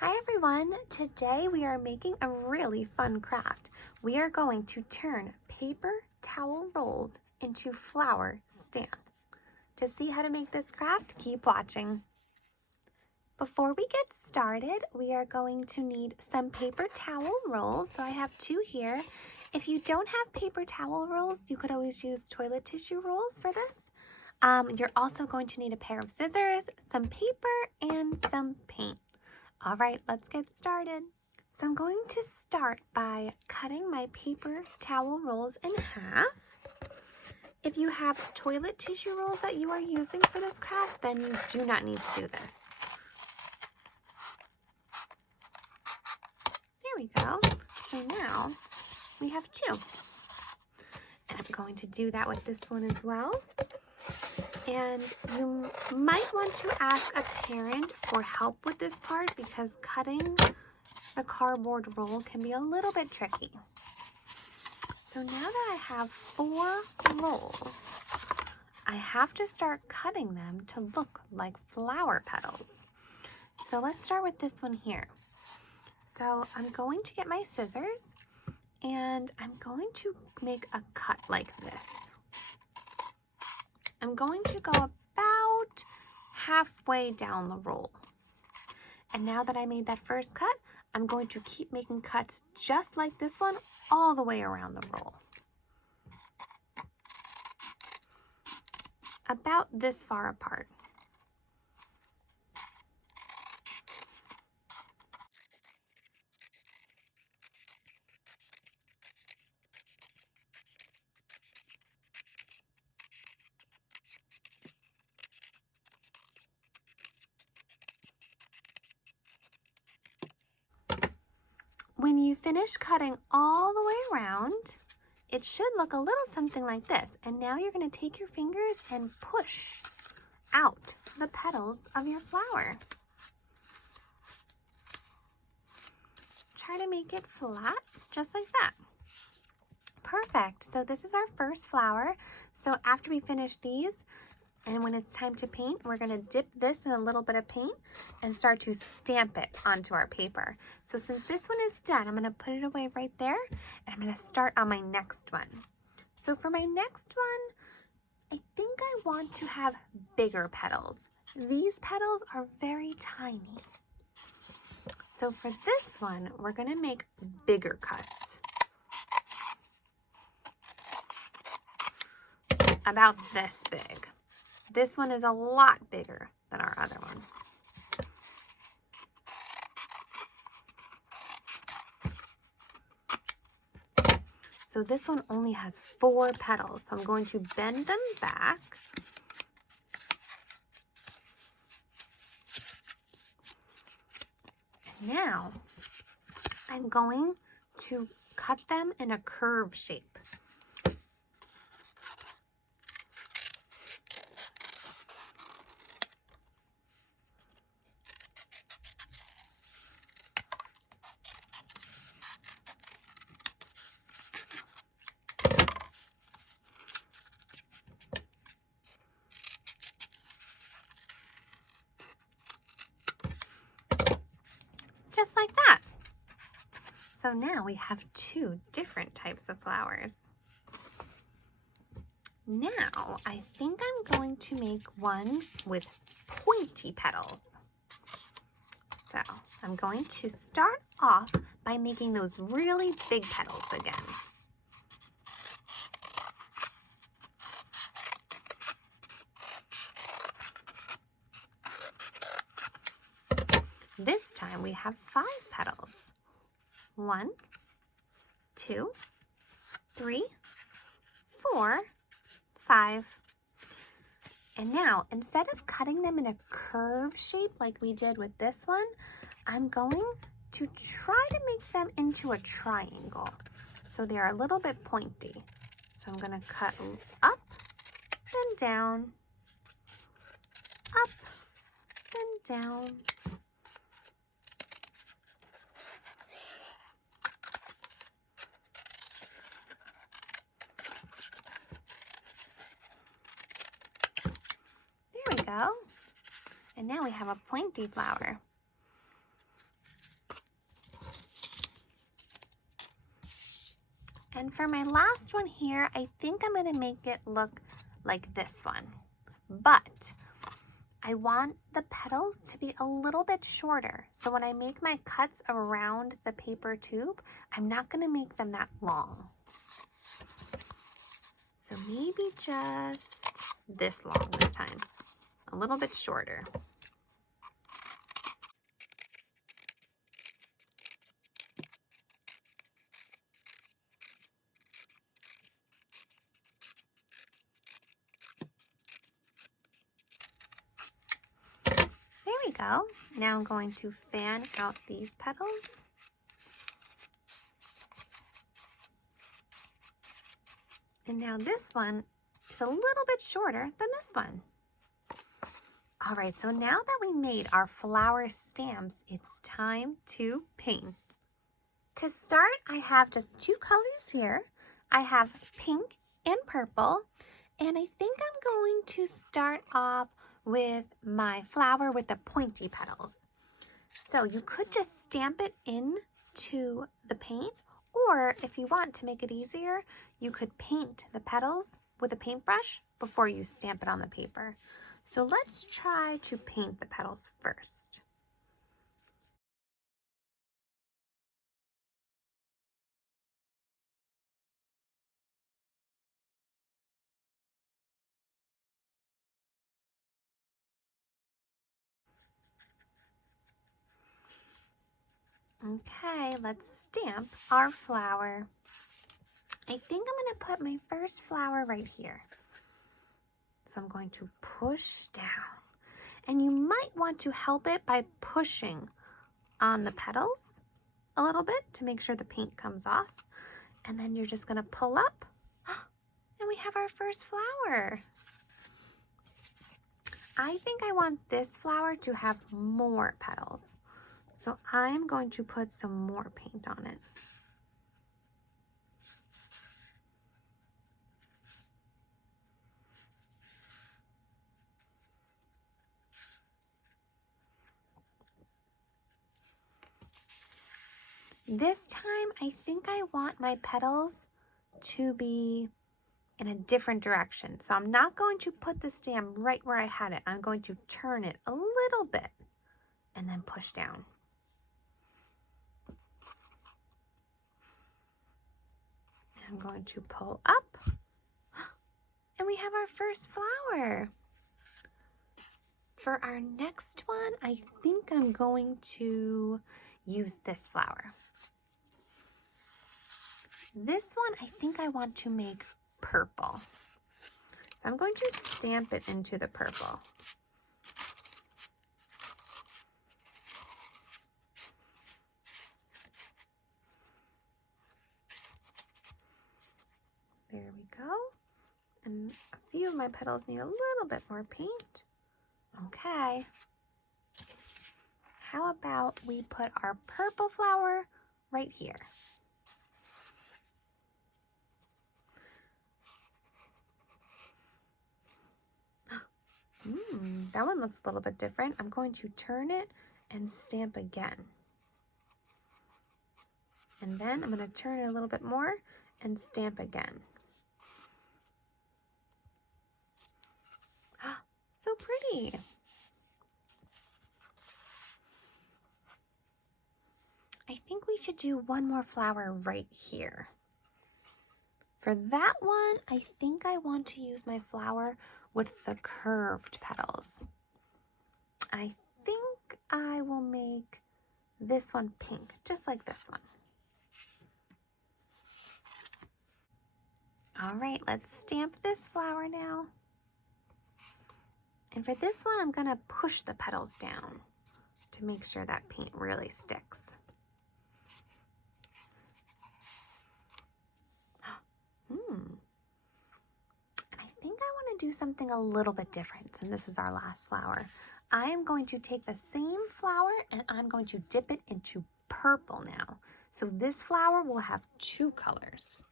Hi everyone! Today we are making a really fun craft. We are going to turn paper towel rolls into flower stands. To see how to make this craft, keep watching. Before we get started, we are going to need some paper towel rolls. So I have two here. If you don't have paper towel rolls, you could always use toilet tissue rolls for this. You're also going to need a pair of scissors, some paper, and some paint. All right, let's get started. So I'm going to start by cutting my paper towel rolls in half. If you have toilet tissue rolls that you are using for this craft, then you do not need to do this. There we go. So now we have two. And I'm going to do that with this one as well. And you might want to ask a parent for help with this part because cutting the cardboard roll can be a little bit tricky. So now that I have 4 rolls, I have to start cutting them to look like flower petals. So let's start with this one here. So I'm going to get my scissors and I'm going to make a cut like this. I'm going to go about halfway down the roll. And now that I made that first cut, I'm going to keep making cuts just like this one all the way around the roll. About this far apart. When you finish cutting all the way around, it should look a little something like this. And now you're going to take your fingers and push out the petals of your flower. Try to make it flat, just like that. Perfect. So this is our first flower. So after we finish these, and when it's time to paint, we're going to dip this in a little bit of paint and start to stamp it onto our paper. So since this one is done, I'm going to put it away right there, and I'm going to start on my next one. So for my next one, I think I want to have bigger petals. These petals are very tiny. So for this one, we're going to make bigger cuts. About this big. This one is a lot bigger than our other one. So this one only has 4 petals. So I'm going to bend them back. And now I'm going to cut them in a curve shape. Just like that. So now we have 2 different types of flowers. Now I think I'm going to make one with pointy petals. So I'm going to start off by making those really big petals again. This time we have 5 petals. 1, 2, 3, 4, 5. And now, instead of cutting them in a curve shape like we did with this one, I'm going to try to make them into a triangle. So they're a little bit pointy. So I'm going to cut up and down, up and down. There we go. And now we have a pointy flower. And for my last one here, I think I'm gonna make it look like this one. But I want the petals to be a little bit shorter. So when I make my cuts around the paper tube, I'm not gonna make them that long. So maybe just this long this time, a little bit shorter. There we go. Now I'm going to fan out these petals. And now this one is a little bit shorter than this one. All right, so now that we made our flower stamps, it's time to paint. To start, I have just two colors here. I have pink and purple, and I think I'm going to start off with my flower with the pointy petals. So you could just stamp it into the paint, or if you want to make it easier, you could paint the petals with a paintbrush before you stamp it on the paper. So let's try to paint the petals first. Okay, let's stamp our flower. I think I'm going to put my first flower right here. So I'm going to push down. And you might want to help it by pushing on the petals a little bit to make sure the paint comes off. And then you're just going to pull up. And we have our first flower. I think I want this flower to have more petals. So I'm going to put some more paint on it. This time, I think I want my petals to be in a different direction. So I'm not going to put the stamp right where I had it. I'm going to turn it a little bit and then push down. I'm going to pull up, and we have our first flower. For our next one, I think I'm going to use this flower. This one, I think I want to make purple. So I'm going to stamp it into the purple. There we go. And a few of my petals need a little bit more paint. Okay. How about we put our purple flower right here? That one looks a little bit different. I'm going to turn it and stamp again. And then I'm going to turn it a little bit more and stamp again. So pretty. I think we should do one more flower right here. For that one, I think I want to use my flower with the curved petals. I think I will make this one pink, just like this one. All right, let's stamp this flower now. And for this one, I'm gonna push the petals down to make sure that paint really sticks. And I think I wanna do something a little bit different, and this is our last flower. I am going to take the same flower and I'm going to dip it into purple now. So this flower will have two colors.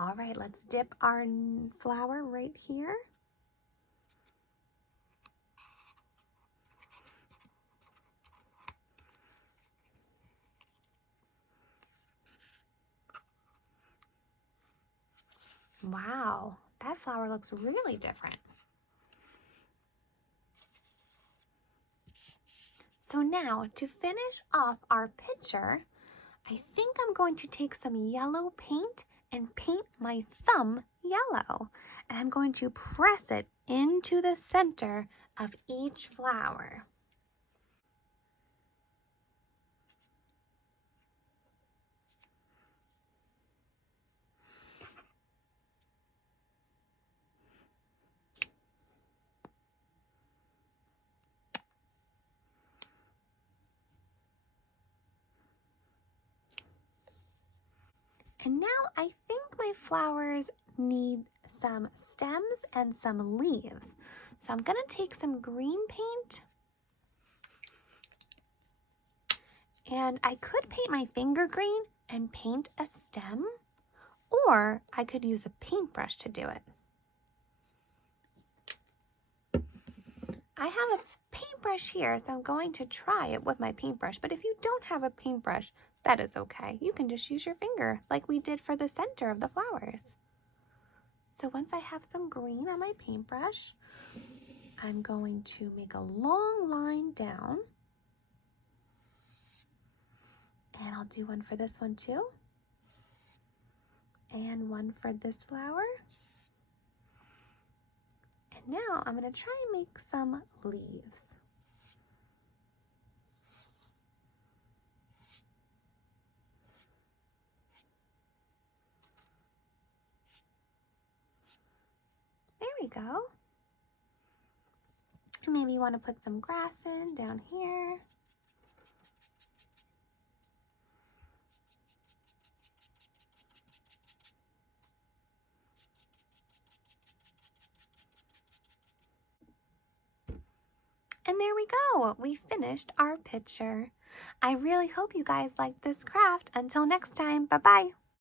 All right, let's dip our flower right here. Wow, that flower looks really different. So now, to finish off our picture, I think I'm going to take some yellow paint and paint my thumb yellow. And I'm going to press it into the center of each flower. And now I think my flowers need some stems and some leaves. So I'm going to take some green paint. And I could paint my finger green and paint a stem, or I could use a paintbrush to do it. I have a paintbrush here, so I'm going to try it with my paintbrush. But if you don't have a paintbrush, that is okay. You can just use your finger like we did for the center of the flowers. So once I have some green on my paintbrush, I'm going to make a long line down. And I'll do one for this one too. And one for this flower. And now I'm going to try and make some leaves. There we go. And maybe you want to put some grass in down here. And there we go. We finished our picture. I really hope you guys liked this craft. Until next time, bye-bye.